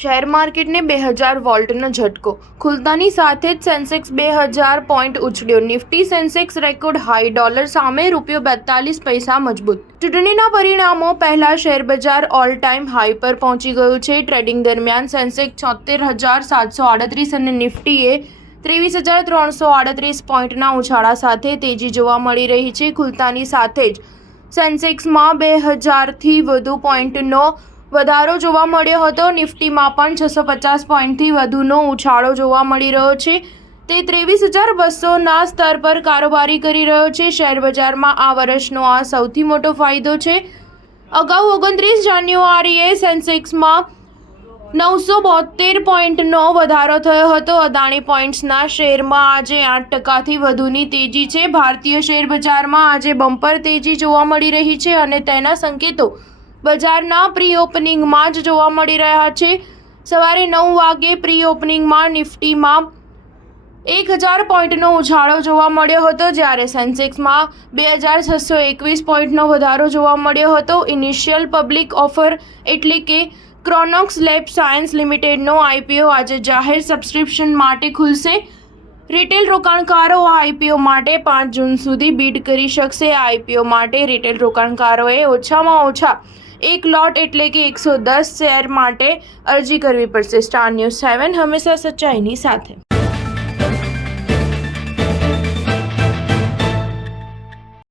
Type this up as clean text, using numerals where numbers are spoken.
Share માર્કેટને 2000 વોલ્ટનો ઝટકો. ખુલતાની સાથે જ સેન્સેક્સ 2000 પોઈન્ટ ઉછળ્યો. Nifty Sensex record high. Dollar સામે ₹42 મજબૂત. ચૂંટણીના પરિણામો પહેલા શેરબજાર ઓલ ટાઈમ હાઈ પર પહોંચી ગયું છે. ટ્રેડિંગ દરમિયાન સેન્સેક્સ 76,738 અને નિફ્ટીએ 23,338 પોઈન્ટના ઉછાળા સાથે તેજી જોવા મળી રહી છે. ખુલતાની સાથે જ સેન્સેક્સમાં 2000થી વધુ પોઈન્ટનો વધારો જોવા મળ્યો હતો. નિફ્ટીમાં પણ 650 પોઈન્ટથી વધુનો ઉછાળો જોવા મળી રહ્યો છે. તે 23,200ના સ્તર પર કારોબારી કરી રહ્યો છે. શેરબજારમાં આ વર્ષનો આ સૌથી મોટો ફાયદો છે. અગાઉ 29 જાન્યુઆરીએ સેન્સેક્સમાં 972 પોઈન્ટનો વધારો થયો હતો. અદાણી પોઈન્ટ્સના શેરમાં આજે 8%થી વધુની તેજી છે. ભારતીય શેરબજારમાં આજે બમ્પર તેજી જોવા મળી રહી છે અને તેના સંકેતો બજારના પ્રી ઓપનિંગમાં જ જોવા મળી રહ્યા છે. સવારે 9 વાગે પ્રી ઓપનિંગમાં નિફ્ટીમાં 1000 પોઈન્ટનો ઉછાળો જોવા મળ્યો હતો, જ્યારે સેન્સેક્સમાં 2621 પોઈન્ટનો વધારો જોવા મળ્યો હતો. ઇનિશિયલ પબ્લિક ઓફર એટલે કે ક્રોનોક્સ લેબ સાયન્સ લિમિટેડનો આઈપીઓ આજે જાહેર સબસ્ક્રિપ્શન માટે ખુલશે. રિટેલ રોકાણકારો આ આઈપીઓ માટે 5 જૂન સુધી બીડ કરી શકશે. આ આઈપીઓ માટે રિટેલ રોકાણકારોએ ઓછામાં ઓછા એક લોટ એટલે કે 110 શેર માટે અરજી કરવી પડશે. સ્ટાર ન્યૂઝ 7 હંમેશા સચ્ચાઈની સાથે.